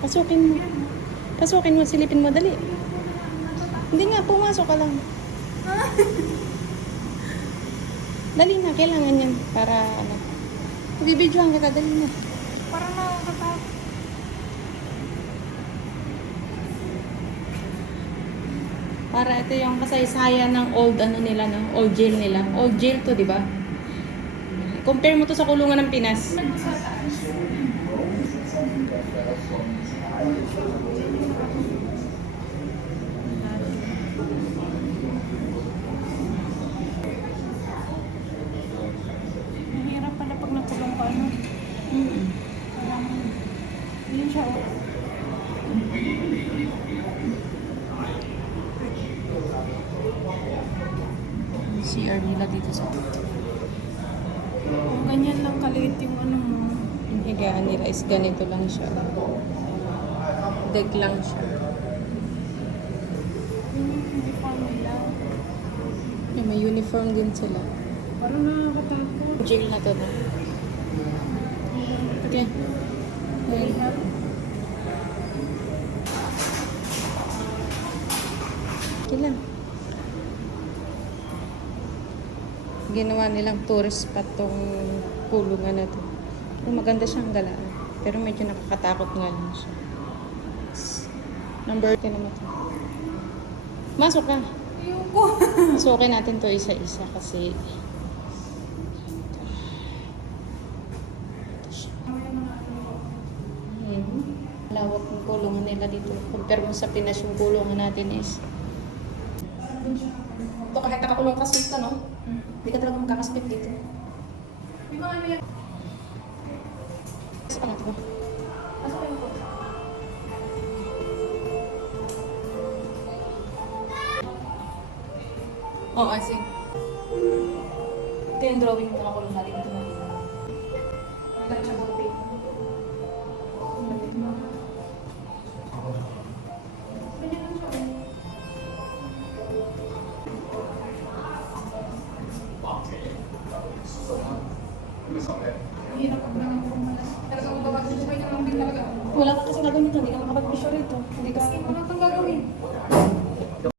Pasukin mo. Pasukin mo, silipin mo, dali. Hindi nga, pumasok ka lang. Dali na, kailangan yan para ano. Bibidyohan kita, dali na. Parang nakakatakot. Para ito yung kasaysayan ng old ano nila, no? Old jail nila. Old jail to, di ba? Compare mo to sa kulungan ng Pinas. Mahirap pala pag nakulong ka, ano? Yun siya, oh. CR nila dito sa Kung ganyan lang kaliit yung ano mo. yung higaan nila is ganito lang siya. Deck lang siya. Yun yung uniform nila. Yung may uniform din sila. Parang nakakatakot. Jail na to, no? Okay. Okay. Ilan? Ginawa nilang tourist spot tong kulungan na to. Pero maganda siyang galaan. Pero medyo nakakatakot nga lang siya. Number 10 naman to. Masok ka. Ayoko. Sukin natin to isa-isa kasi lawak ng kulungan nila dito. Compare mo sa Pinas yung kulungan natin is ito kahit nakakulong ka sulta, no? Hindi ka talaga magkakaspit dito. Di ba ano yan? Sa pangatlo. Pasok yung po. Oo, I see. Ito yung drawing mo nakakulong natin. Ito na. Untouchable paint. Ganyan lang siya, oh. Hirap pag lang ako malas. Talaga kung babagsin ko, yun lang din talaga. Wala ka kasi gagawin ito. Hindi ka makapag-picture ito. Hindi ka... Wala kang gagawin.